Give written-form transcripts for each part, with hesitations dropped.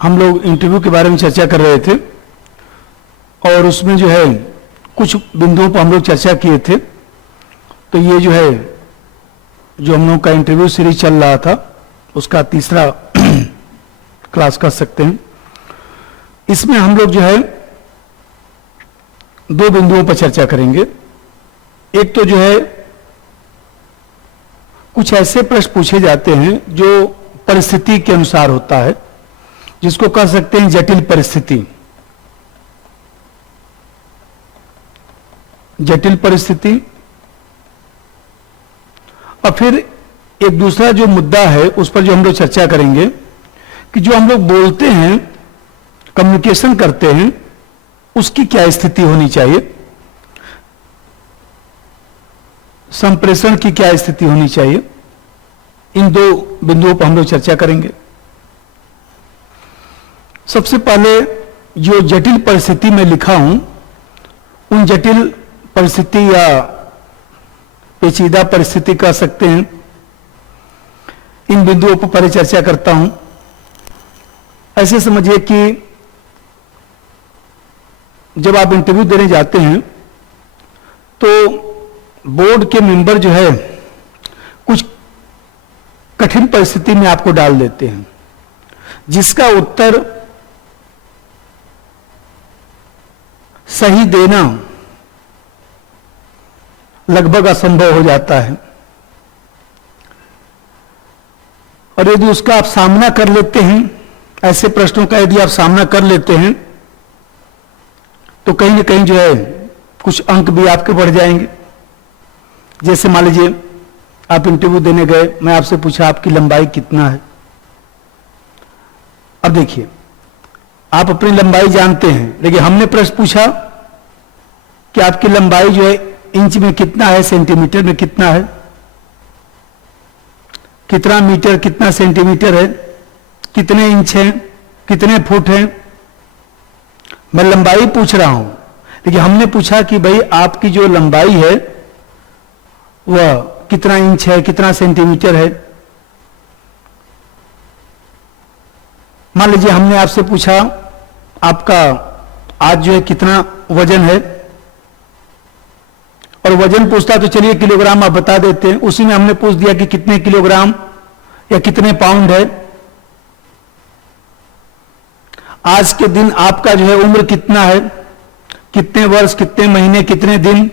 हम लोग इंटरव्यू के बारे में चर्चा कर रहे थे और उसमें जो है कुछ बिंदुओं पर हम लोग चर्चा किए थे। तो ये जो है जो हम लोग का इंटरव्यू सीरीज चल रहा था उसका तीसरा क्लास कर सकते हैं। इसमें हम लोग जो है दो बिंदुओं पर चर्चा करेंगे। एक तो जो है कुछ ऐसे प्रश्न पूछे जाते हैं जो परिस्थिति के अनुसार होता है, जिसको कह सकते हैं जटिल परिस्थिति। जटिल परिस्थिति। और फिर एक दूसरा जो मुद्दा है उस पर जो हम लोग चर्चा करेंगे कि जो हम लोग बोलते हैं, कम्युनिकेशन करते हैं, उसकी क्या स्थिति होनी चाहिए, संप्रेषण की क्या स्थिति होनी चाहिए। इन दो बिंदुओं पर हम लोग चर्चा करेंगे। सबसे पहले जो जटिल परिस्थिति में लिखा हूं, उन जटिल परिस्थिति या पेचीदा परिस्थिति कह सकते हैं, इन बिंदुओं पर पहले चर्चा करता हूं। ऐसे समझिए कि जब आप इंटरव्यू देने जाते हैं तो बोर्ड के मेंबर जो है कुछ कठिन परिस्थिति में आपको डाल देते हैं, जिसका उत्तर सही देना लगभग असंभव हो जाता है। और यदि उसका आप सामना कर लेते हैं, ऐसे प्रश्नों का यदि आप सामना कर लेते हैं, तो कहीं ना कहीं जो है कुछ अंक भी आपके बढ़ जाएंगे। जैसे मान लीजिए आप इंटरव्यू देने गए, मैं आपसे पूछा आपकी लंबाई कितना है। अब देखिए, आप अपनी लंबाई जानते हैं, लेकिन हमने प्रश्न पूछा कि आपकी लंबाई जो है इंच में कितना है, सेंटीमीटर में कितना है, कितना मीटर कितना सेंटीमीटर है, कितने इंच है, कितने फुट है। मैं लंबाई पूछ रहा हूं, लेकिन हमने पूछा कि भाई आपकी जो लंबाई है वह कितना इंच है, कितना सेंटीमीटर है। मान लीजिए हमने आपसे पूछा आपका आज जो है कितना वजन है, और वजन पूछता तो चलिए किलोग्राम आप बता देते हैं। उसी में हमने पूछ दिया कि कितने किलोग्राम या कितने पाउंड है। आज के दिन आपका जो है उम्र कितना है, कितने वर्ष, कितने महीने, कितने दिन।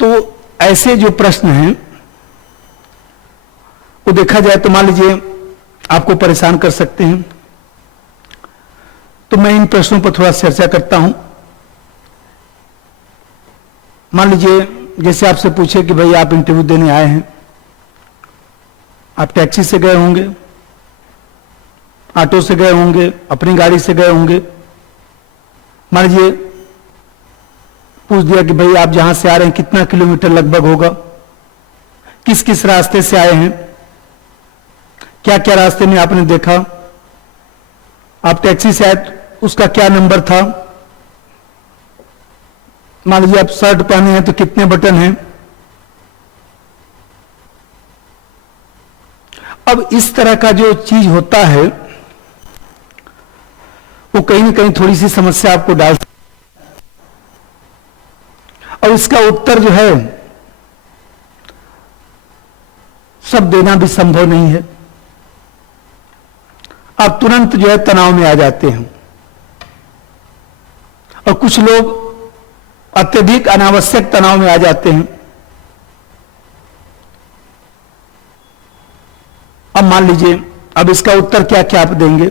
तो ऐसे जो प्रश्न हैं वो देखा जाए तो मान लीजिए आपको परेशान कर सकते हैं। तो मैं इन प्रश्नों पर थोड़ा चर्चा करता हूं। मान लीजिए जैसे आपसे पूछे कि भाई आप इंटरव्यू देने आए हैं, आप टैक्सी से गए होंगे, ऑटो से गए होंगे, अपनी गाड़ी से गए होंगे। मान लीजिए पूछ दिया कि भाई आप जहां से आ रहे हैं कितना किलोमीटर लगभग होगा, किस किस रास्ते से आए हैं, क्या क्या रास्ते में आपने देखा, आप टैक्सी से आए उसका क्या नंबर था। मान लीजिए आप शर्ट पहने हैं तो कितने बटन हैं। अब इस तरह का जो चीज होता है वो कहीं ना कहीं थोड़ी सी समस्या आपको डाल, और इसका उत्तर जो है सब देना भी संभव नहीं है। आप तुरंत जो है तनाव में आ जाते हैं, और कुछ लोग अत्यधिक अनावश्यक तनाव में आ जाते हैं। अब मान लीजिए अब इसका उत्तर क्या क्या आप देंगे।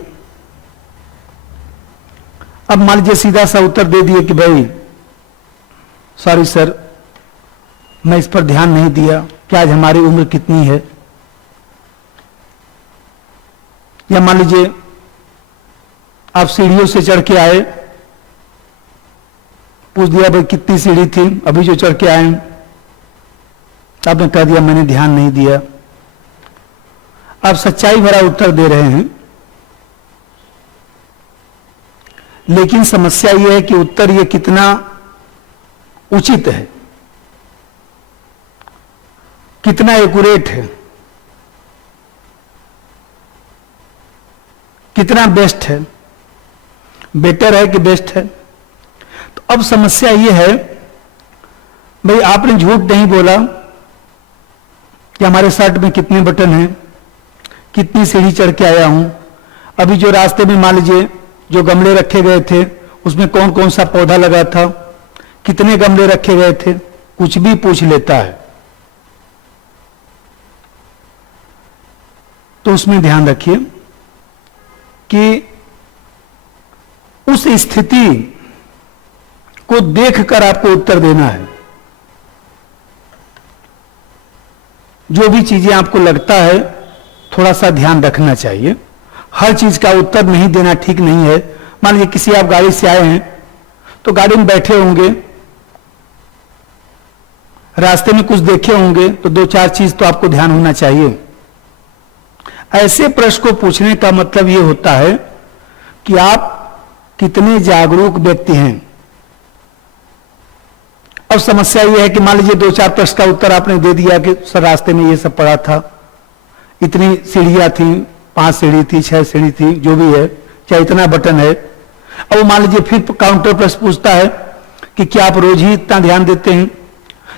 अब मान लीजिए सीधा सा उत्तर दे दिए कि भाई सॉरी सर, मैं इस पर ध्यान नहीं दिया कि आज हमारी उम्र कितनी है। या मान लीजिए आप सीढ़ियों से चढ़ के आए, पूछ दिया भाई कितनी सीढ़ी थी अभी जो चढ़ के आए, आपने कह दिया मैंने ध्यान नहीं दिया। आप सच्चाई भरा उत्तर दे रहे हैं, लेकिन समस्या यह है कि उत्तर यह कितना उचित है, कितना एक्यूरेट है। कितना बेस्ट है, बेटर है कि बेस्ट है। तो अब समस्या ये है, भाई आपने झूठ नहीं बोला कि हमारे शर्ट में कितने बटन हैं, कितनी सीढ़ी चढ़ के आया हूं, अभी जो रास्ते में मान लीजिए जो गमले रखे गए थे उसमें कौन कौन सा पौधा लगा था, कितने गमले रखे गए थे, कुछ भी पूछ लेता है। तो उसमें ध्यान रखिए कि उस स्थिति को देखकर आपको उत्तर देना है। जो भी चीजें आपको लगता है थोड़ा सा ध्यान रखना चाहिए, हर चीज का उत्तर नहीं देना ठीक नहीं है। मान लीजिए किसी आप गाड़ी से आए हैं तो गाड़ी में बैठे होंगे, रास्ते में कुछ देखे होंगे तो दो चार चीज तो आपको ध्यान होना चाहिए। ऐसे प्रश्न को पूछने का मतलब यह होता है कि आप कितने जागरूक व्यक्ति हैं। अब समस्या यह है कि मान लीजिए दो चार प्रश्न का उत्तर आपने दे दिया कि सर रास्ते में ये सब पड़ा था, इतनी सीढ़ियां थी, 5 सीढ़ी थी, 6 सीढ़ी थी, जो भी है, चाहे इतना बटन है। अब मान लीजिए फिर काउंटर प्रश्न पूछता है कि क्या आप रोज ही इतना ध्यान देते हैं।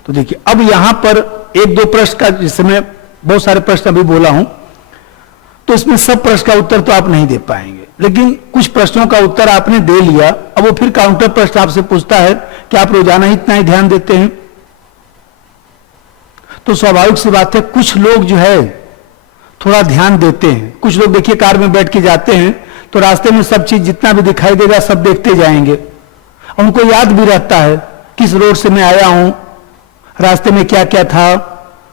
तो देखिए अब यहां पर एक दो प्रश्न का, जिससे मैं बहुत सारे प्रश्न अभी बोला हूं, तो इसमें सब प्रश्न का उत्तर तो आप नहीं दे पाएंगे, लेकिन कुछ प्रश्नों का उत्तर आपने दे लिया। अब वो फिर काउंटर प्रश्न आपसे पूछता है कि आप रोजाना ही इतना ही ध्यान देते हैं। तो स्वाभाविक सी बात है, कुछ लोग जो है थोड़ा ध्यान देते हैं। कुछ लोग देखिए कार में बैठ के जाते हैं तो रास्ते में सब चीज जितना भी दिखाई देगा सब देखते जाएंगे, उनको याद भी रहता है किस रोड से मैं आया हूं, रास्ते में क्या क्या था,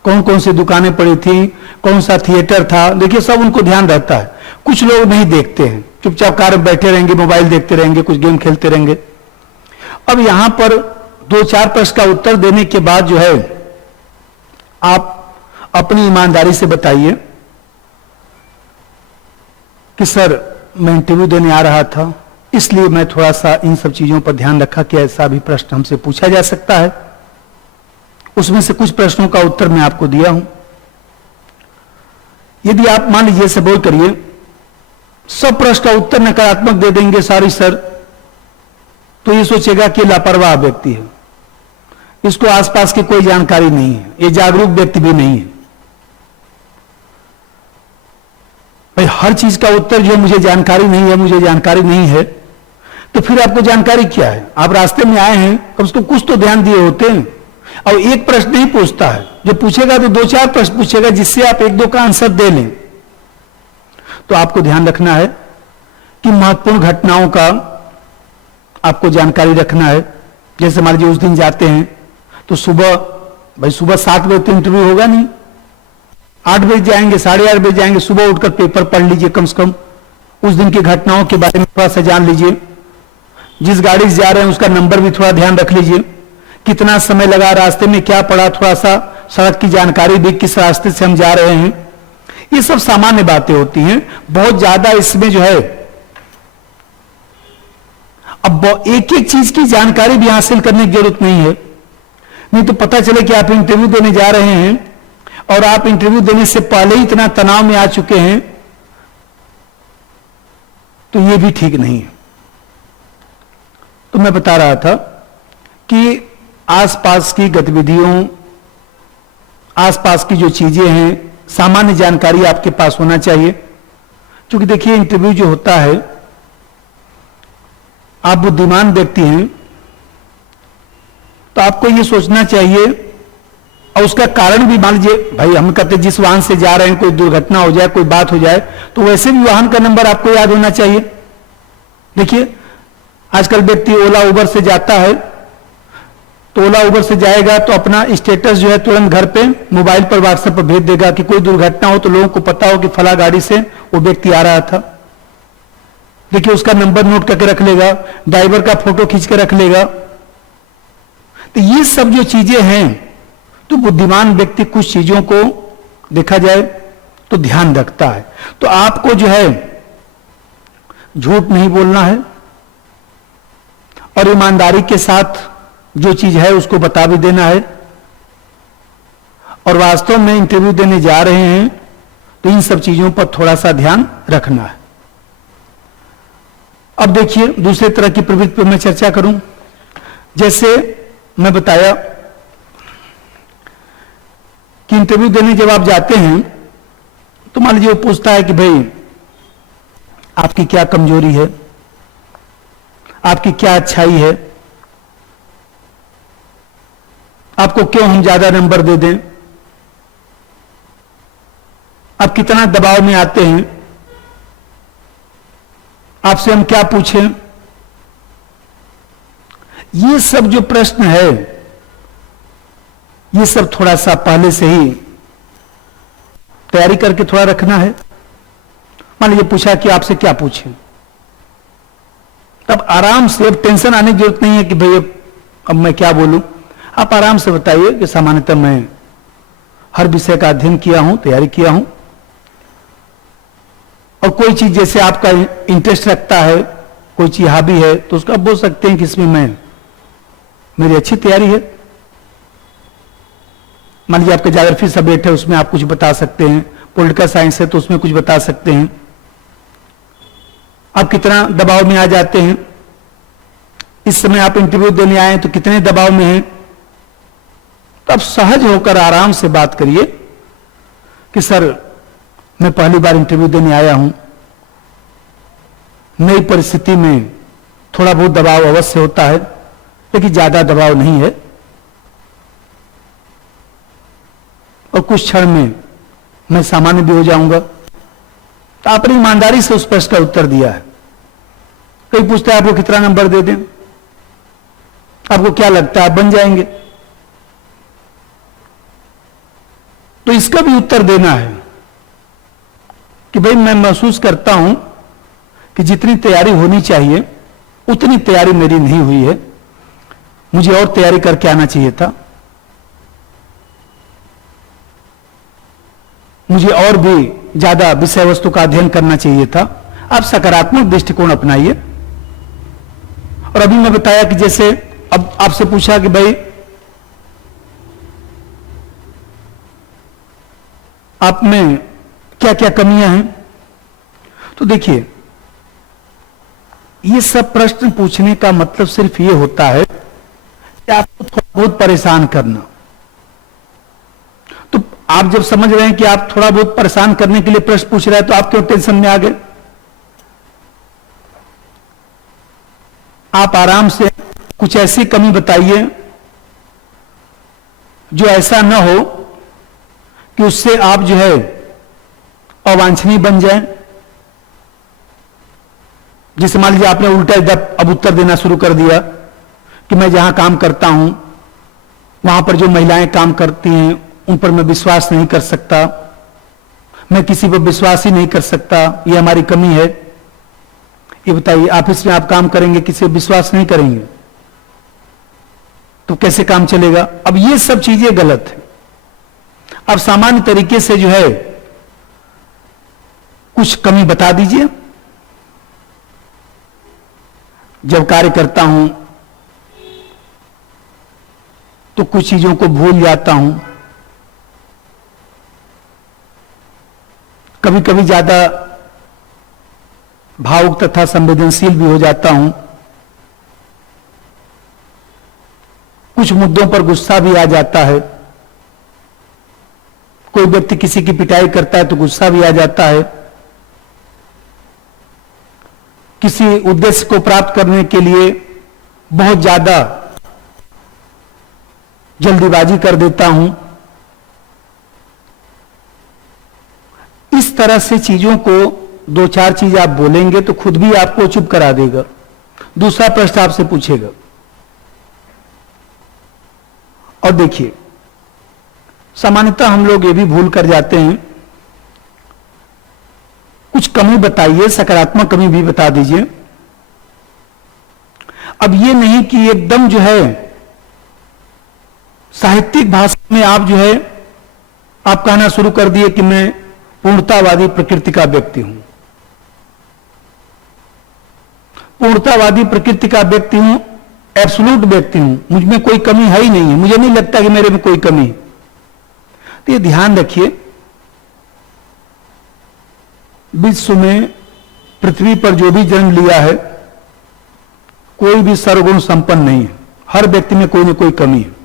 कौन कौन सी दुकानें पड़ी थी, कौन सा थिएटर था, देखिए सब उनको ध्यान रहता है। कुछ लोग नहीं देखते हैं, चुपचाप कार में बैठे रहेंगे, मोबाइल देखते रहेंगे, कुछ गेम खेलते रहेंगे। अब यहां पर दो चार प्रश्न का उत्तर देने के बाद जो है आप अपनी ईमानदारी से बताइए कि सर मैं इंटरव्यू देने आ रहा था, इसलिए मैं थोड़ा सा इन सब चीजों पर ध्यान रखा कि ऐसा भी प्रश्न हमसे पूछा जा सकता है। उसमें से कुछ प्रश्नों का उत्तर मैं आपको दिया हूं। यदि आप मान लीजिए से बोल करिए सब प्रश्न का उत्तर नकारात्मक दे देंगे सारी सर, तो ये सोचेगा कि लापरवाह व्यक्ति है, इसको आसपास की कोई जानकारी नहीं है, ये जागरूक व्यक्ति भी नहीं है। भाई हर चीज का उत्तर जो मुझे जानकारी नहीं है, मुझे जानकारी नहीं है, तो फिर आपको जानकारी क्या है? आप रास्ते में आए हैं, कम से कम कुछ तो ध्यान दिए होते हैं। और एक प्रश्न नहीं पूछता है, जो पूछेगा तो दो चार प्रश्न पूछेगा जिससे आप एक दो का आंसर दे लें। तो आपको ध्यान रखना है कि महत्वपूर्ण घटनाओं का आपको जानकारी रखना है। जैसे मान लीजिए उस दिन जाते हैं तो सुबह, भाई सुबह 7 बजे तो इंटरव्यू होगा नहीं, 8 बजे जाएंगे, 8:30 बजे जाएंगे, सुबह उठकर पेपर पढ़ लीजिए, कम से कम उस दिन की घटनाओं के बारे में थोड़ा सा जान लीजिए। जिस गाड़ी से जा रहे हैं उसका नंबर भी थोड़ा ध्यान रख लीजिए, कितना समय लगा, रास्ते में क्या पड़ा, थोड़ा सा सड़क की जानकारी भी, किस रास्ते से हम जा रहे हैं। ये सब सामान्य बातें होती हैं, बहुत ज्यादा इसमें जो है अब एक एक चीज की जानकारी भी हासिल करने की जरूरत नहीं है। नहीं तो पता चले कि आप इंटरव्यू देने जा रहे हैं और आप इंटरव्यू देने से पहले ही इतना तनाव में आ चुके हैं, तो ये भी ठीक नहीं है। तो मैं बता रहा था कि आसपास की गतिविधियों, आसपास की जो चीजें हैं, सामान्य जानकारी आपके पास होना चाहिए। क्योंकि देखिए इंटरव्यू जो होता है, आप बुद्धिमान व्यक्ति हैं तो आपको यह सोचना चाहिए, और उसका कारण भी मान लीजिए, भाई हम कहते जिस वाहन से जा रहे हैं कोई दुर्घटना हो जाए, कोई बात हो जाए, तो वैसे भी वाहन का नंबर आपको याद होना चाहिए। देखिए आजकल व्यक्ति ओला उबर से जाता है, तो ओला उबर से जाएगा तो अपना स्टेटस जो है तुरंत घर पे मोबाइल पर व्हाट्सएप पर भेज देगा कि कोई दुर्घटना हो तो लोगों को पता हो कि फला गाड़ी से वो व्यक्ति आ रहा था। देखिए उसका नंबर नोट करके रख लेगा, ड्राइवर का फोटो खींच के रख लेगा। तो ये सब जो चीजें हैं, तो बुद्धिमान व्यक्ति कुछ चीजों को देखा जाए तो ध्यान रखता है। तो आपको जो है झूठ नहीं बोलना है और ईमानदारी के साथ जो चीज है उसको बता भी देना है। और वास्तव में इंटरव्यू देने जा रहे हैं तो इन सब चीजों पर थोड़ा सा ध्यान रखना है। अब देखिए दूसरे तरह की प्रवृत्ति पर मैं चर्चा करूं। जैसे मैं बताया कि इंटरव्यू देने जब आप जाते हैं तो मान लीजिए वो पूछता है कि भाई आपकी क्या कमजोरी है, आपकी क्या अच्छाई है, आपको क्यों हम ज्यादा नंबर दे दें, आप कितना दबाव में आते हैं, आपसे हम क्या पूछें। ये सब जो प्रश्न है ये सब थोड़ा सा पहले से ही तैयारी करके थोड़ा रखना है। मान लीजिए पूछा कि आपसे क्या पूछें, तब आराम से, अब टेंशन आने की जरूरत नहीं है कि भाई अब मैं क्या बोलूं। आप आराम से बताइए कि सामान्यतः मैं हर विषय का अध्ययन किया हूं, तैयारी किया हूं, और कोई चीज जैसे आपका इंटरेस्ट रखता है, कोई चीज हॉबी है, तो उसका आप बोल सकते हैं कि इसमें मेरी अच्छी तैयारी है। मान लीजिए आपका ज्योग्राफी सब्जेक्ट है, उसमें आप कुछ बता सकते हैं, पॉलिटिकल साइंस है तो उसमें कुछ बता सकते हैं। आप कितना दबाव में आ जाते हैं, इस समय आप इंटरव्यू देने आए हैं तो कितने दबाव में हैं, तो आप सहज होकर आराम से बात करिए कि सर मैं पहली बार इंटरव्यू देने आया हूं, नई परिस्थिति में थोड़ा बहुत दबाव अवश्य होता है लेकिन ज्यादा दबाव नहीं है, और कुछ क्षण में मैं सामान्य भी हो जाऊंगा। तो आपने ईमानदारी से उस प्रश्न का उत्तर दिया है। कोई पूछता है आपको कितना नंबर दे दें, आपको क्या लगता है आप बन जाएंगे, तो इसका भी उत्तर देना है कि भाई मैं महसूस करता हूं कि जितनी तैयारी होनी चाहिए उतनी तैयारी मेरी नहीं हुई है, मुझे और तैयारी करके आना चाहिए था, मुझे और भी ज्यादा विषय वस्तु का अध्ययन करना चाहिए था। आप सकारात्मक दृष्टिकोण अपनाइए। और अभी मैं बताया कि जैसे अब आपसे पूछा कि भाई आप में क्या क्या कमियां हैं, तो देखिए ये सब प्रश्न पूछने का मतलब सिर्फ ये होता है कि आपको थोड़ा बहुत परेशान करना। तो आप जब समझ रहे हैं कि आप थोड़ा बहुत परेशान करने के लिए प्रश्न पूछ रहे हैं तो आप क्यों टेंशन में आ गए। आप आराम से कुछ ऐसी कमी बताइए जो ऐसा ना हो कि उससे आप जो है अवांछनीय बन जाए। जैसे मान लीजिए आपने उल्टा अब उत्तर देना शुरू कर दिया कि मैं जहां काम करता हूं वहां पर जो महिलाएं काम करती हैं उन पर मैं विश्वास नहीं कर सकता, मैं किसी पर विश्वास ही नहीं कर सकता, ये हमारी कमी है। ये बताइए ऑफिस में आप काम करेंगे, किसी पर विश्वास नहीं करेंगे तो कैसे काम चलेगा। अब ये सब चीजें गलत है। अब सामान्य तरीके से जो है कुछ कमी बता दीजिए। जब कार्य करता हूं तो कुछ चीजों को भूल जाता हूं, कभी कभी ज्यादा भावुक तथा संवेदनशील भी हो जाता हूं, कुछ मुद्दों पर गुस्सा भी आ जाता है, कोई व्यक्ति किसी की पिटाई करता है तो गुस्सा भी आ जाता है, किसी उद्देश्य को प्राप्त करने के लिए बहुत ज्यादा जल्दीबाजी कर देता हूं। इस तरह से चीजों को दो चार चीज आप बोलेंगे तो खुद भी आपको चुप करा देगा। दूसरा प्रश्न आपसे पूछेगा। और देखिए सामान्यतः हम लोग ये भी भूल कर जाते हैं, कुछ कमी बताइए, सकारात्मक कमी भी बता दीजिए। अब ये नहीं कि एकदम जो है साहित्यिक भाषा में आप जो है आप कहना शुरू कर दिए कि मैं पूर्णतावादी प्रकृति का व्यक्ति हूं, पूर्णतावादी प्रकृति का व्यक्ति हूं, एब्सोल्यूट व्यक्ति हूं, मुझ में कोई कमी है ही नहीं है, मुझे नहीं लगता कि मेरे में कोई कमी है। तो ये ध्यान रखिए, विश्व में पृथ्वी पर जो भी जन्म लिया है कोई भी सर्वगुण संपन्न नहीं है, हर व्यक्ति में कोई न कोई कमी है।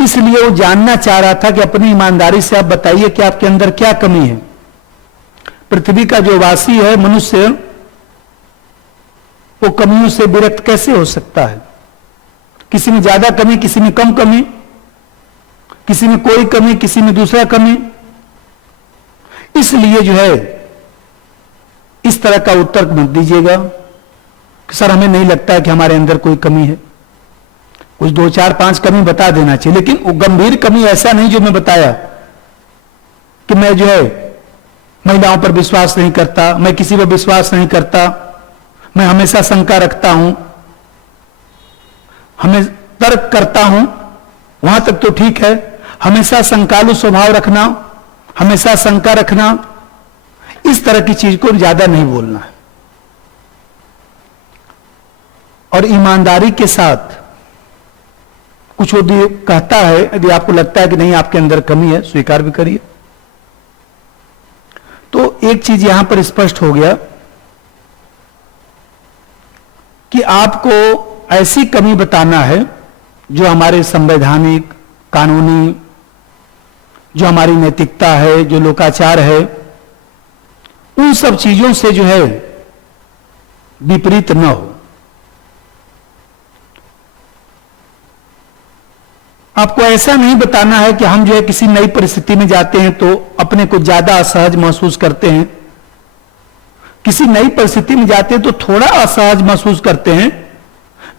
इसलिए वो जानना चाह रहा था कि अपनी ईमानदारी से आप बताइए कि आपके अंदर क्या कमी है। पृथ्वी का जो वासी है मनुष्य, वो कमियों से विरक्त कैसे हो सकता है? किसी में ज्यादा कमी, किसी में कम कमी, किसी में कोई कमी, किसी में दूसरा कमी। इसलिए जो है इस तरह का उत्तर मत दीजिएगा कि सर हमें नहीं लगता है कि हमारे अंदर कोई कमी है। कुछ 2, 4, 5 कमी बता देना चाहिए, लेकिन वो गंभीर कमी ऐसा नहीं जो मैं बताया कि मैं जो है महिलाओं पर विश्वास नहीं करता, मैं किसी पर विश्वास नहीं करता, मैं हमेशा शंका रखता हूं, हमें तर्क करता हूं, वहां तक तो ठीक है। हमेशा शंकालु स्वभाव रखना, हमेशा शंका रखना, इस तरह की चीज को ज्यादा नहीं बोलना है। और ईमानदारी के साथ कुछ यदि कहता है, यदि आपको लगता है कि नहीं आपके अंदर कमी है, स्वीकार भी करिए। तो एक चीज यहां पर स्पष्ट हो गया कि आपको ऐसी कमी बताना है जो हमारे संवैधानिक, कानूनी, जो हमारी नैतिकता है, जो लोकाचार है, उन सब चीजों से जो है विपरीत न हो। आपको ऐसा नहीं बताना है कि हम जो है किसी नई परिस्थिति में जाते हैं तो अपने को ज्यादा असहज महसूस करते हैं, किसी नई परिस्थिति में जाते हैं तो थोड़ा असहज महसूस करते हैं,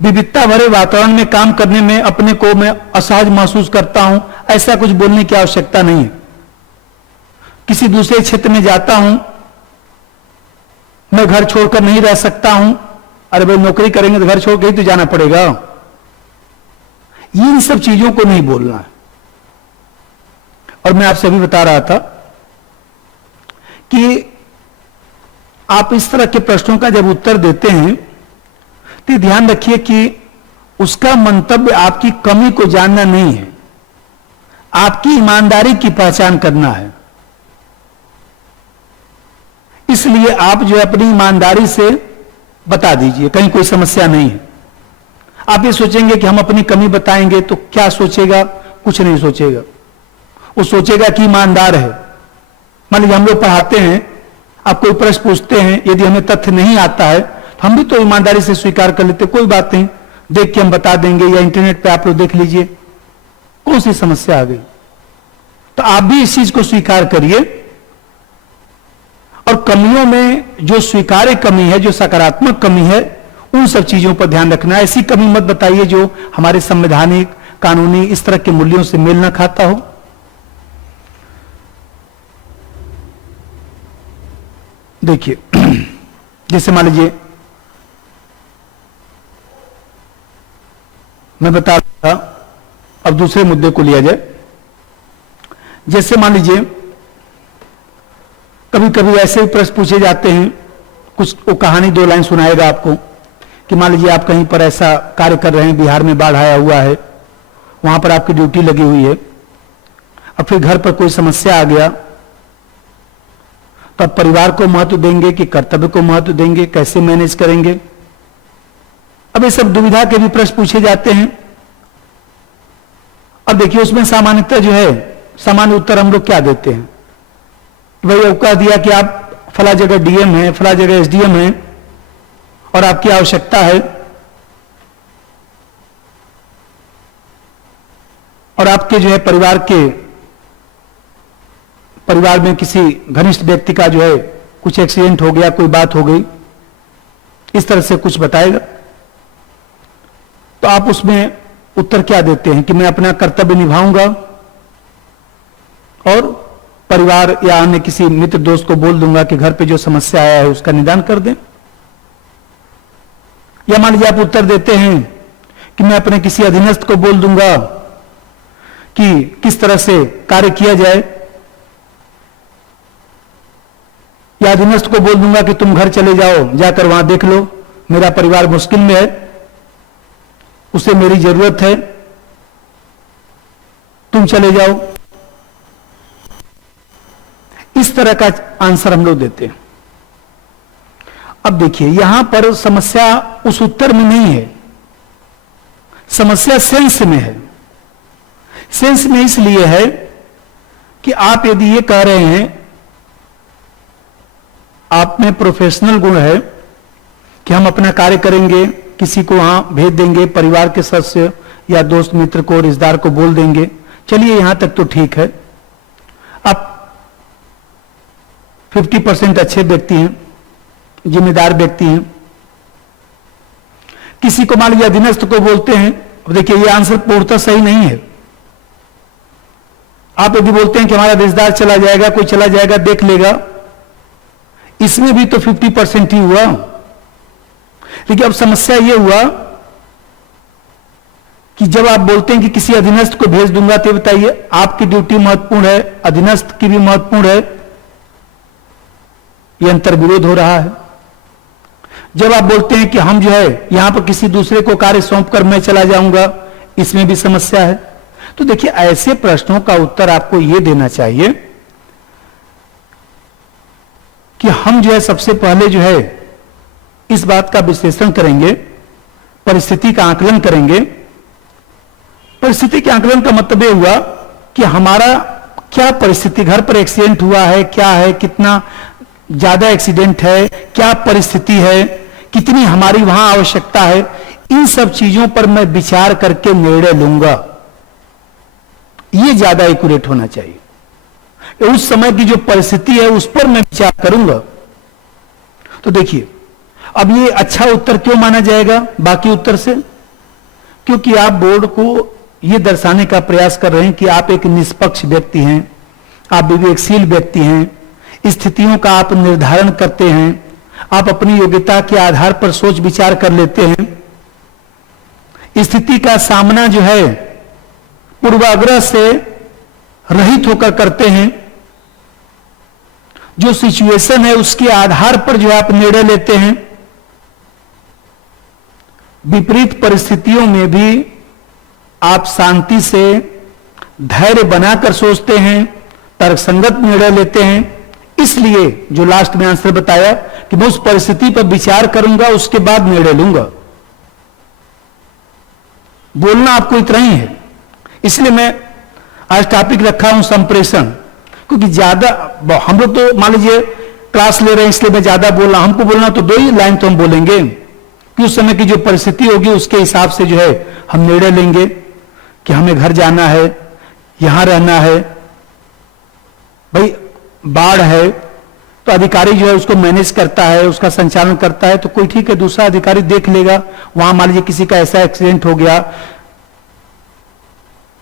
विविधता भरे वातावरण में काम करने में अपने को मैं असहज महसूस करता हूं, ऐसा कुछ बोलने की आवश्यकता नहीं है। किसी दूसरे क्षेत्र में जाता हूं, मैं घर छोड़कर नहीं रह सकता हूं, अरे भाई नौकरी करेंगे तो घर छोड़ के ही तो जाना पड़ेगा, इन सब चीजों को नहीं बोलना है। और मैं आपसे अभी बता रहा था कि आप इस तरह के प्रश्नों का जब उत्तर देते हैं तो ध्यान रखिए कि उसका मंतव्य आपकी कमी को जानना नहीं है, आपकी ईमानदारी की पहचान करना है। इसलिए आप जो अपनी ईमानदारी से बता दीजिए, कहीं कोई समस्या नहीं है। आप ये सोचेंगे कि हम अपनी कमी बताएंगे तो क्या सोचेगा? कुछ नहीं सोचेगा, वो सोचेगा कि ईमानदार है। मान लीजिए हम लोग पढ़ाते हैं, आप कोई प्रश्न पूछते हैं, यदि हमें तथ्य नहीं आता है तो हम भी तो ईमानदारी से स्वीकार कर लेते, कोई बात नहीं, देख के हम बता देंगे, या इंटरनेट पे आप लोग देख लीजिए, कौन सी समस्या आ गई। तो आप भी इस चीज को स्वीकार करिए। और कमियों में जो स्वीकार्य कमी है, जो सकारात्मक कमी है, उन सब चीजों पर ध्यान रखना है। ऐसी कमी मत बताइए जो हमारे संवैधानिक, कानूनी, इस तरह के मूल्यों से मेल न खाता हो। देखिए, जैसे मान लीजिए मैं बता रहा था, अब दूसरे मुद्दे को लिया जाए। जैसे मान लीजिए कभी कभी ऐसे ही प्रश्न पूछे जाते हैं, कुछ वो कहानी 2 लाइन सुनाएगा आपको कि मान लीजिए आप कहीं पर ऐसा कार्य कर रहे हैं, बिहार में बाढ़ आया हुआ है, वहां पर आपकी ड्यूटी लगी हुई है, अब फिर घर पर कोई समस्या आ गया, तो अब परिवार को महत्व देंगे कि कर्तव्य को महत्व देंगे, कैसे मैनेज करेंगे? अब ये सब दुविधा के भी प्रश्न पूछे जाते हैं। अब देखिए उसमें सामान्यतः जो है सामान्य उत्तर हम लोग क्या देते हैं, भाई अब कह दिया कि आप फला जगह डीएम है, फला जगह एसडीएम है और आपकी आवश्यकता है, और आपके जो है परिवार में किसी घनिष्ठ व्यक्ति का जो है कुछ एक्सीडेंट हो गया, कोई बात हो गई, इस तरह से कुछ बताएगा। तो आप उसमें उत्तर क्या देते हैं कि मैं अपना कर्तव्य निभाऊंगा और परिवार या अन्य किसी मित्र दोस्त को बोल दूंगा कि घर पे जो समस्या आया है उसका निदान कर दें। या मान लीजिए आप उत्तर देते हैं कि मैं अपने किसी अधीनस्थ को बोल दूंगा कि किस तरह से कार्य किया जाए, या अधीनस्थ को बोल दूंगा कि तुम घर चले जाओ, जाकर वहां देख लो, मेरा परिवार मुश्किल में है, उसे मेरी जरूरत है, तुम चले जाओ। इस तरह का आंसर हम लोग देते हैं। अब देखिए यहां पर समस्या उस उत्तर में नहीं है, समस्या सेंस में है। सेंस में इसलिए है कि आप यदि ये कह रहे हैं, आप में प्रोफेशनल गुण है कि हम अपना कार्य करेंगे, किसी को वहां भेज देंगे, परिवार के सदस्य या दोस्त मित्र को, रिश्तेदार को बोल देंगे, चलिए यहां तक तो ठीक है। आप 50% अच्छे व्यक्ति हैं, जिम्मेदार व्यक्ति हैं। किसी को मान लीजिए अधीनस्थ को बोलते हैं, अब देखिए ये आंसर पूर्णतः सही नहीं है। आप यदि बोलते हैं कि हमारा रिश्तेदार चला जाएगा, कोई चला जाएगा, देख लेगा, इसमें भी तो 50% ही हुआ। लेकिन अब समस्या यह हुआ कि जब आप बोलते हैं कि किसी अधीनस्थ को भेज दूंगा, तो बताइए आपकी ड्यूटी महत्वपूर्ण है, अधीनस्थ की भी महत्वपूर्ण है, यह अंतर विरोध हो रहा है। जब आप बोलते हैं कि हम जो है यहां पर किसी दूसरे को कार्य सौंपकर मैं चला जाऊंगा, इसमें भी समस्या है। तो देखिए ऐसे प्रश्नों का उत्तर आपको यह देना चाहिए कि हम जो है सबसे पहले जो है इस बात का विश्लेषण करेंगे, परिस्थिति का आकलन करेंगे। परिस्थिति के आकलन का मतलब यह हुआ कि हमारा क्या परिस्थिति, घर पर एक्सीडेंट हुआ है, क्या है, कितना ज्यादा एक्सीडेंट है, क्या परिस्थिति है, कितनी हमारी वहां आवश्यकता है, इन सब चीजों पर मैं विचार करके निर्णय लूंगा। यह ज्यादा एक्यूरेट होना चाहिए। उस समय की जो परिस्थिति है उस पर मैं विचार करूंगा। तो देखिए अब ये अच्छा उत्तर क्यों माना जाएगा बाकी उत्तर से? क्योंकि आप बोर्ड को यह दर्शाने का प्रयास कर रहे हैं कि आप एक निष्पक्ष व्यक्ति हैं, आप विवेकशील व्यक्ति हैं, स्थितियों का आप निर्धारण करते हैं, आप अपनी योग्यता के आधार पर सोच विचार कर लेते हैं, स्थिति का सामना जो है पूर्वाग्रह से रहित होकर करते हैं, जो सिचुएशन है उसके आधार पर जो आप निर्णय लेते हैं। विपरीत परिस्थितियों में भी आप शांति से धैर्य बनाकर सोचते हैं, तर्कसंगत निर्णय लेते हैं। इसलिए जो लास्ट में आंसर बताया कि मैं उस परिस्थिति पर विचार करूंगा, उसके बाद निर्णय लूंगा। बोलना आपको इतना ही है। इसलिए मैं आज टॉपिक रखा हूं संप्रेषण, क्योंकि ज्यादा हम लोग तो मान लीजिए क्लास ले रहे हैं, इसलिए मैं ज्यादा बोल रहा हूं। हमको बोलना तो 2 ही लाइन तो हम बोलेंगे कि उस समय की जो परिस्थिति होगी उसके हिसाब से जो है हम निर्णय लेंगे कि हमें घर जाना है, यहां रहना है। भाई बाढ़ है तो अधिकारी जो है उसको मैनेज करता है, उसका संचालन करता है, तो कोई ठीक है, दूसरा अधिकारी देख लेगा। वहां मान लीजिए किसी का ऐसा एक्सीडेंट हो गया,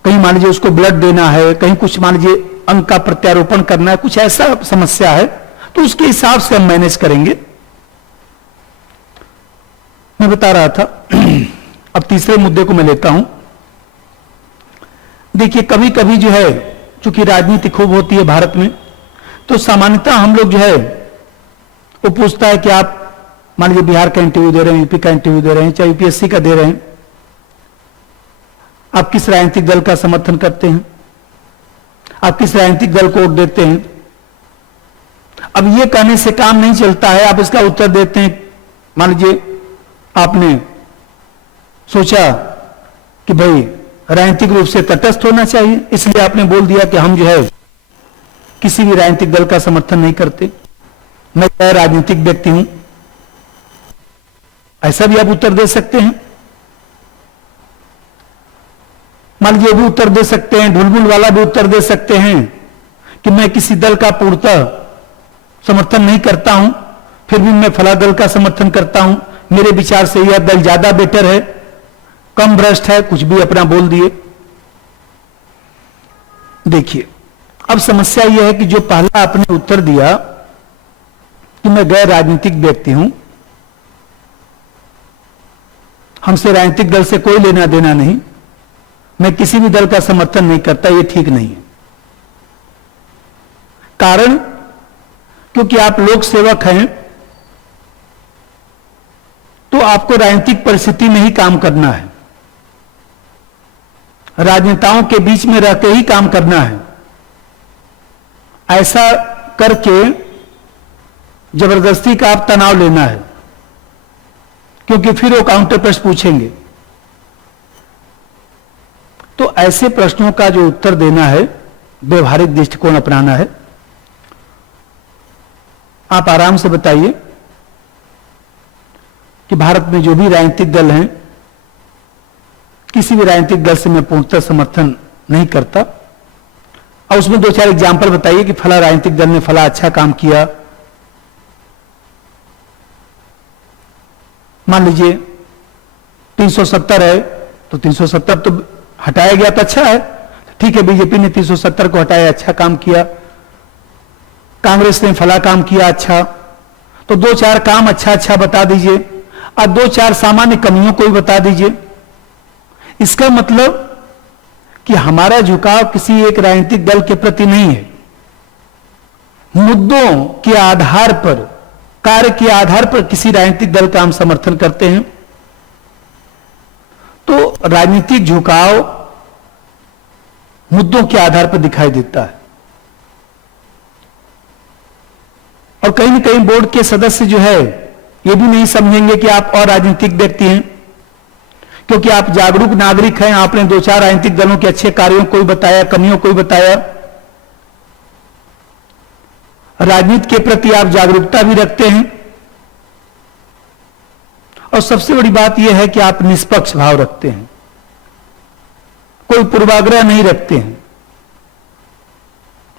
कहीं मान लीजिए उसको ब्लड देना है, कहीं कुछ मान लीजिए अंग का प्रत्यारोपण करना है, कुछ ऐसा समस्या है, तो उसके हिसाब से हम मैनेज करेंगे। मैं बता रहा था अब तीसरे मुद्दे को मैं लेता हूं। देखिए कभी कभी जो है चूंकि राजनीति खूब होती है भारत में, तो सामान्यतः हम लोग जो है वो पूछता है कि आप मान लीजिए बिहार का इंटरव्यू दे रहे हैं, यूपी का इंटरव्यू दे रहे हैं, चाहे यूपीएससी का दे रहे हैं, आप किस राजनीतिक दल का समर्थन करते हैं, आप किस राजनीतिक दल को वोट देते हैं। अब ये कहने से काम नहीं चलता है, आप इसका उत्तर देते हैं। मान लीजिए आपने सोचा कि भाई राजनीतिक रूप से तटस्थ होना चाहिए, इसलिए आपने बोल दिया कि हम जो है किसी भी राजनीतिक दल का समर्थन नहीं करते, मैं गैर राजनीतिक व्यक्ति हूं। ऐसा भी आप उत्तर दे सकते हैं। मान लीजिए भी उत्तर दे सकते हैं, ढुलमुल वाला भी उत्तर दे सकते हैं कि मैं किसी दल का पूर्णतः समर्थन नहीं करता हूं, फिर भी मैं फला दल का समर्थन करता हूं, मेरे विचार से यह दल ज्यादा बेटर है, कम भ्रष्ट है, कुछ भी अपना बोल दिए। देखिए अब समस्या यह है कि जो पहला आपने उत्तर दिया कि मैं गैर राजनीतिक व्यक्ति हूं, हमसे राजनीतिक दल से कोई लेना देना नहीं, मैं किसी भी दल का समर्थन नहीं करता, यह ठीक नहीं है। कारण क्योंकि आप लोक सेवक हैं, तो आपको राजनीतिक परिस्थिति में ही काम करना है, राजनेताओं के बीच में रहकर ही काम करना है। ऐसा करके जबरदस्ती का आप तनाव लेना है, क्योंकि फिर वो काउंटर प्रश्न पूछेंगे। तो ऐसे प्रश्नों का जो उत्तर देना है, व्यवहारिक दृष्टिकोण अपनाना है। आप आराम से बताइए कि भारत में जो भी राजनीतिक दल हैं, किसी भी राजनीतिक दल से मैं पूर्णतः समर्थन नहीं करता, और उसमें दो चार एग्जाम्पल बताइए कि फला राजनीतिक दल ने फला अच्छा काम किया। मान लीजिए 370 है तो 370 तो हटाया गया तो अच्छा है, ठीक है, बीजेपी ने 370 को हटाया, अच्छा काम किया। कांग्रेस ने फला काम किया अच्छा, तो दो चार काम अच्छा अच्छा बता दीजिए, और दो चार सामान्य कमियों को भी बता दीजिए। इसका मतलब कि हमारा झुकाव किसी एक राजनीतिक दल के प्रति नहीं है, मुद्दों के आधार पर, कार्य के आधार पर किसी राजनीतिक दल का हम समर्थन करते हैं। तो राजनीतिक झुकाव मुद्दों के आधार पर दिखाई देता है। और कहीं न कहीं बोर्ड के सदस्य जो है ये भी नहीं समझेंगे कि आप और राजनीतिक व्यक्ति हैं, क्योंकि आप जागरूक नागरिक हैं। आपने दो चार राजनीतिक दलों के अच्छे कार्यों को भी बताया, कमियों को भी बताया। राजनीति के प्रति आप जागरूकता भी रखते हैं, और सबसे बड़ी बात यह है कि आप निष्पक्ष भाव रखते हैं, कोई पूर्वाग्रह नहीं रखते हैं।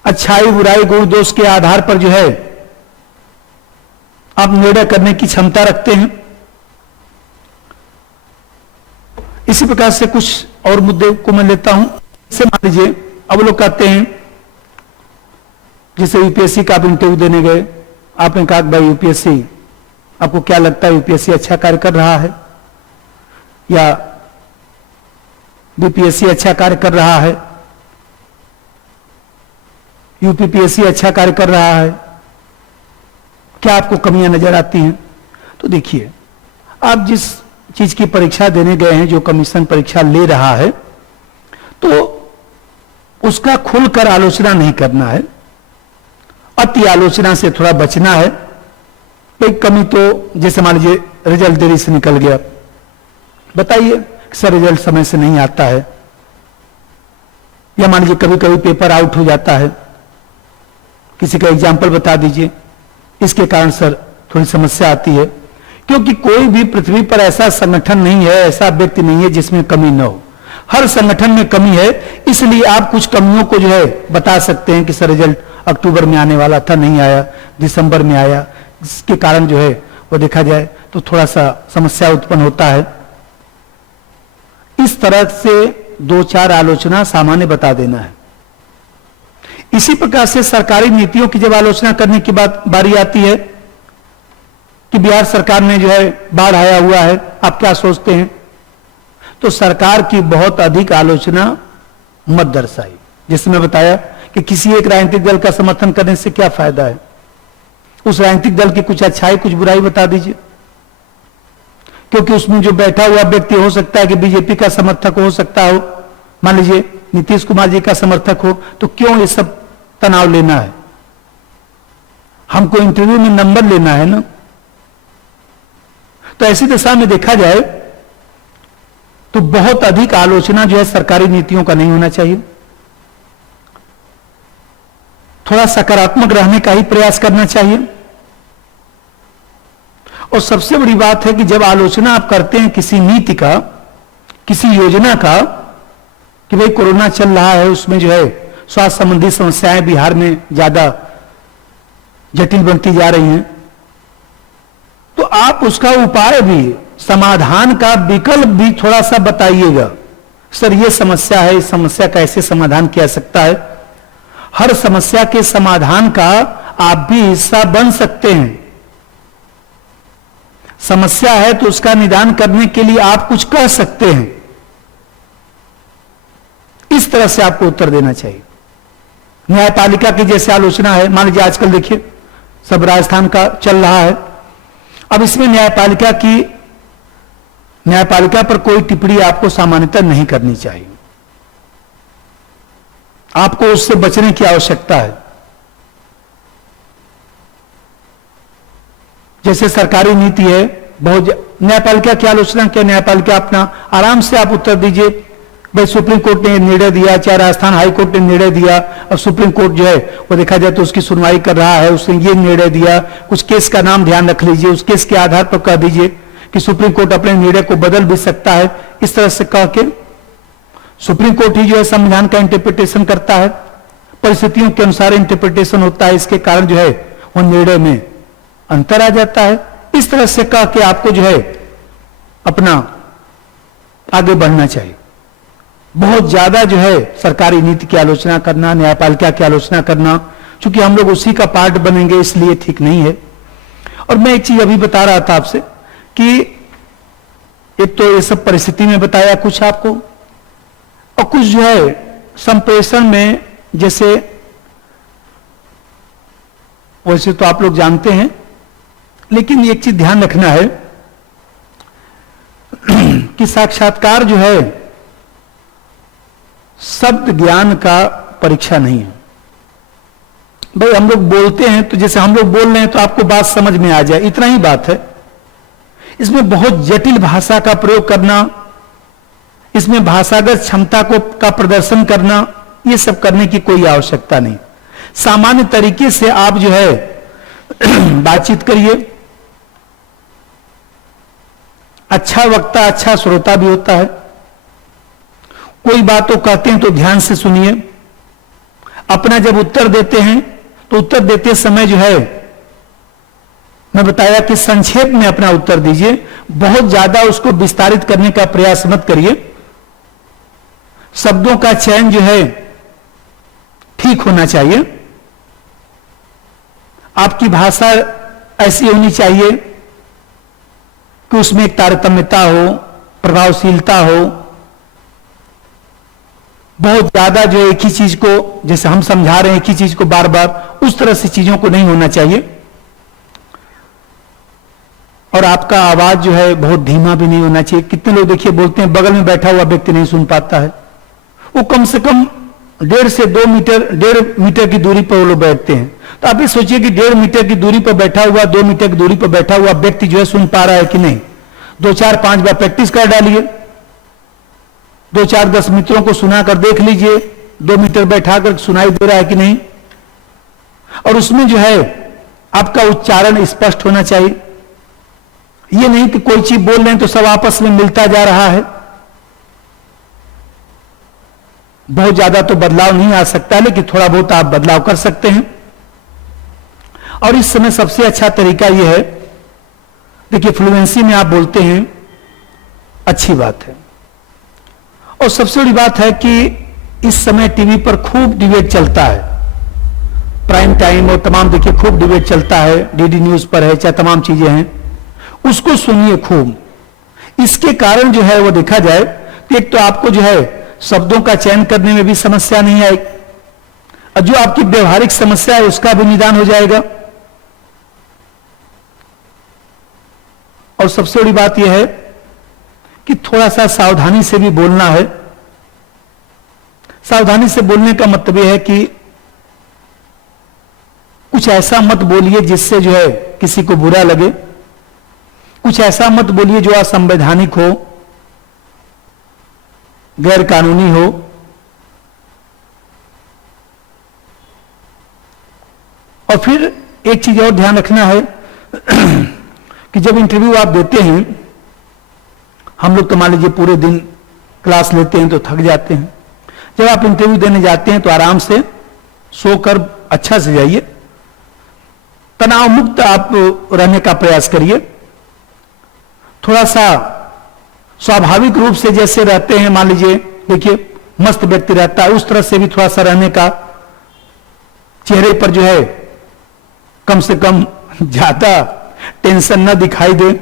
अच्छाई बुराई गुण दोष के आधार पर जो है आप निर्णय करने की क्षमता रखते हैं। इसी प्रकार से कुछ और मुद्दे को मैं लेता हूं। जैसे मान लीजिए अब लोग कहते हैं, जैसे यूपीएससी का आप इंटरव्यू देने गए, आपने कहा भाई यूपीएससी, आपको क्या लगता है यूपीएससी अच्छा कार्य कर रहा है या बीपीएससी अच्छा कार्य कर रहा है, यूपीपीएससी अच्छा कार्य कर रहा है, क्या आपको कमियां नजर आती हैं? तो देखिए, आप जिस चीज की परीक्षा देने गए हैं, जो कमीशन परीक्षा ले रहा है, तो उसका खुलकर आलोचना नहीं करना है, अति आलोचना से थोड़ा बचना है। एक कमी तो जैसे मान लीजिए रिजल्ट देरी से निकल गया, बताइए सर रिजल्ट समय से नहीं आता है, या मान लीजिए कभी कभी पेपर आउट हो जाता है, किसी का एग्जाम्पल बता दीजिए, इसके कारण सर थोड़ी समस्या आती है। क्योंकि कोई भी पृथ्वी पर ऐसा संगठन नहीं है, ऐसा व्यक्ति नहीं है जिसमें कमी न हो। हर संगठन में कमी है, इसलिए आप कुछ कमियों को जो है बता सकते हैं कि सर रिजल्ट अक्टूबर में आने वाला था, नहीं आया, दिसंबर में आया, जिसके कारण जो है वो देखा जाए तो थोड़ा सा समस्या उत्पन्न होता है। इस तरह से दो चार आलोचना सामान्य बता देना है। इसी प्रकार से सरकारी नीतियों की जब आलोचना करने की बारी आती है कि बिहार सरकार ने जो है बाढ़ आया हुआ है, आप क्या सोचते हैं, तो सरकार की बहुत अधिक आलोचना मत दर्शाई। जैसे मैं बताया कि किसी एक राजनीतिक दल का समर्थन करने से क्या फायदा है, उस राजनीतिक दल की कुछ अच्छाई कुछ बुराई बता दीजिए। क्योंकि उसमें जो बैठा हुआ व्यक्ति हो सकता है कि बीजेपी का समर्थक हो सकता हो, मान लीजिए नीतीश कुमार जी का समर्थक हो, तो क्यों ये सब तनाव लेना है? हमको इंटरव्यू में नंबर लेना है ना। तो ऐसी दशा में देखा जाए तो बहुत अधिक आलोचना जो है सरकारी नीतियों का नहीं होना चाहिए। थोड़ा सकारात्मक रहने का ही प्रयास करना चाहिए। और सबसे बड़ी बात है कि जब आलोचना आप करते हैं किसी नीति का, किसी योजना का, कि भाई कोरोना चल रहा है, उसमें जो है स्वास्थ्य संबंधी समस्याएं बिहार में ज्यादा जटिल बनती जा रही हैं, तो आप उसका उपाय भी, समाधान का विकल्प भी थोड़ा सा बताइएगा। सर ये समस्या है, इस समस्या का ऐसे समाधान किया सकता है। हर समस्या के समाधान का आप भी हिस्सा बन सकते हैं। समस्या है तो उसका निदान करने के लिए आप कुछ कह सकते हैं। इस तरह से आपको उत्तर देना चाहिए। न्यायपालिका की जैसे आलोचना है, मान लीजिए आजकल देखिए सब राजस्थान का चल रहा है, अब इसमें न्यायपालिका पर कोई टिप्पणी आपको सामान्यतः नहीं करनी चाहिए। आपको उससे बचने की आवश्यकता है। जैसे सरकारी नीति है न्यायपालिका की आलोचना किया, न्यायपालिका अपना आराम से आप उत्तर दीजिए। भाई सुप्रीम कोर्ट ने निर्णय दिया, चाहे राजस्थान हाई कोर्ट ने निर्णय दिया, अब सुप्रीम कोर्ट जो है वो देखा जाए तो उसकी सुनवाई कर रहा है, उसने ये निर्णय दिया, कुछ केस का नाम ध्यान रख लीजिए, उस केस के आधार पर कह दीजिए कि सुप्रीम कोर्ट अपने निर्णय को बदल भी सकता है। इस तरह से कह के सुप्रीम कोर्ट ही जो है संविधान का इंटरप्रिटेशन करता है, परिस्थितियों के अनुसार इंटरप्रिटेशन होता है, इसके कारण जो है वो निर्णय में अंतर आ जाता है। इस तरह से कह के आपको जो है अपना आगे बढ़ना चाहिए। बहुत ज्यादा जो है सरकारी नीति की आलोचना करना, न्यायपालिका की आलोचना करना, क्योंकि हम लोग उसी का पार्ट बनेंगे, इसलिए ठीक नहीं है। और मैं एक चीज अभी बता रहा था आपसे कि एक तो ये सब परिस्थिति में बताया कुछ आपको, और कुछ जो है संप्रेषण में, जैसे वैसे तो आप लोग जानते हैं, लेकिन एक चीज ध्यान रखना है कि साक्षात्कार जो है शब्द ज्ञान का परीक्षा नहीं है। भाई हम लोग बोलते हैं तो जैसे हम लोग बोल रहे हैं तो आपको बात समझ में आ जाए, इतना ही बात है। इसमें बहुत जटिल भाषा का प्रयोग करना, इसमें भाषागत क्षमता का प्रदर्शन करना, ये सब करने की कोई आवश्यकता नहीं। सामान्य तरीके से आप जो है बातचीत करिए। अच्छा वक्ता अच्छा श्रोता भी होता है। कोई बात तो कहते हैं तो ध्यान से सुनिए। अपना जब उत्तर देते हैं तो उत्तर देते समय जो है मैं बताया कि संक्षेप में अपना उत्तर दीजिए, बहुत ज्यादा उसको विस्तारित करने का प्रयास मत करिए। शब्दों का चयन जो है ठीक होना चाहिए। आपकी भाषा ऐसी होनी चाहिए कि उसमें एक तारतम्यता हो, प्रभावशीलता हो। बहुत ज्यादा जो एक ही चीज को, जैसे हम समझा रहे हैं एक ही चीज को बार बार, उस तरह से चीजों को नहीं होना चाहिए। और आपका आवाज जो है बहुत धीमा भी नहीं होना चाहिए। कितने लोग देखिए बोलते हैं, बगल में बैठा हुआ व्यक्ति नहीं सुन पाता है। वो कम से कम 1.5 से 2 मीटर, 1.5 मीटर की दूरी पर वो लोग बैठते हैं। तो आप ये सोचिए कि 1.5 मीटर की दूरी पर बैठा हुआ, 2 मीटर की दूरी पर बैठा हुआ व्यक्ति जो है सुन पा रहा है कि नहीं। 2, 4, 5 बार प्रैक्टिस कर डालिए। 2, 4, 10 मित्रों को सुना कर देख लीजिए, 2 मीटर बैठा कर सुनाई दे रहा है कि नहीं। और उसमें जो है आपका उच्चारण स्पष्ट होना चाहिए। ये नहीं कि कोई चीज बोल रहे हैं तो सब आपस में मिलता जा रहा है। बहुत ज्यादा तो बदलाव नहीं आ सकता, लेकिन थोड़ा बहुत आप बदलाव कर सकते हैं। और इस समय सबसे अच्छा तरीका यह है, देखिए फ्लुएंसी में आप बोलते हैं, अच्छी बात है। और सबसे बड़ी बात है कि इस समय टीवी पर खूब डिबेट चलता है, प्राइम टाइम और तमाम देखिए खूब डिबेट चलता है, डीडी न्यूज पर है, चाहे तमाम चीजें हैं, उसको सुनिए खूब। इसके कारण जो है वो देखा जाए कि एक तो आपको जो है शब्दों का चयन करने में भी समस्या नहीं आएगी, और जो आपकी व्यवहारिक समस्या है उसका भी निदान हो जाएगा। और सबसे बड़ी बात यह है कि थोड़ा सा सावधानी से भी बोलना है। सावधानी से बोलने का मतलब यह है कि कुछ ऐसा मत बोलिए जिससे जो है किसी को बुरा लगे, कुछ ऐसा मत बोलिए जो असंवैधानिक हो, गैर कानूनी हो। और फिर एक चीज और ध्यान रखना है कि जब इंटरव्यू आप देते हैं, हम लोग तो मान लीजिए पूरे दिन क्लास लेते हैं तो थक जाते हैं। जब आप इंटरव्यू देने जाते हैं तो आराम से सोकर अच्छा से जाइए, तनाव मुक्त आप रहने का प्रयास करिए। थोड़ा सा स्वाभाविक रूप से जैसे रहते हैं, मान लीजिए देखिए मस्त व्यक्ति रहता है, उस तरह से भी थोड़ा सा रहने का, चेहरे पर जो है कम से कम ज्यादा टेंशन न दिखाई दे।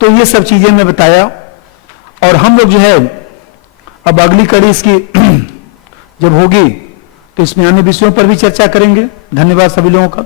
तो ये सब चीजें मैं बताया। और हम लोग जो है अब अगली कड़ी इसकी जब होगी तो इसमें अन्य विषयों पर भी चर्चा करेंगे। धन्यवाद सभी लोगों का।